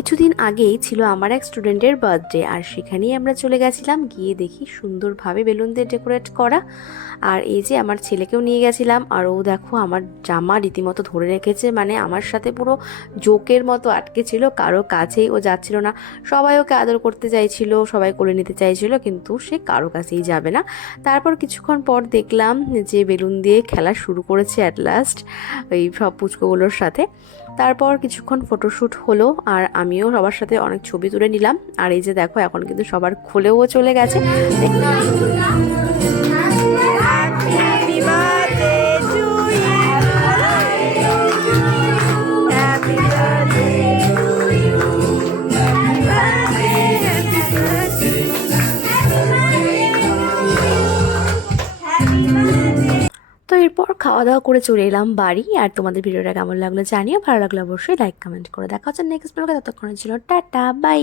কিছুদিন আগেই ছিল আমার এক স্টুডেন্টের বার্থডে আর সেখানেই আমরা চলে গেছিলাম। গিয়ে দেখি সুন্দরভাবে বেলুন দিয়ে ডেকোরেট করা। আর এই যে আমার ছেলেকেও নিয়ে গেছিলাম, আর ও দেখো আমার জামা রীতিমতো ধরে রেখেছে। মানে আমার সাথে পুরো জোকের মতো আটকে ছিল, কারও কাছেই ও যাচ্ছিল না। সবাই ওকে আদর করতে চাইছিল, সবাই কোলে নিতে চাইছিল, কিন্তু সে কারও কাছেই যাবে না। তারপর কিছুক্ষণ পর দেখলাম যে বেলুন দিয়ে খেলা শুরু করেছে অ্যাট লাস্ট ওই সব পুচকোগুলোর সাথে। তারপর কিছুক্ষণ ফটোশ্যুট হলো, আর আমিও সবার সাথে অনেক ছবি তুলে নিলাম। আর এই যে দেখো, এখন কিন্তু সবার খুলেও চলে গেছে। এরপর খাওয়া দাওয়া করে চলে এলাম বাড়ি। আর তোমাদের ভিডিওটা কেমন লাগল জানিও, ভালো লাগল অবশ্যই লাইক কমেন্ট করে দেখা হচ্ছে নেক্সট ব্লগে ততক্ষণের ছিল টাটা বাই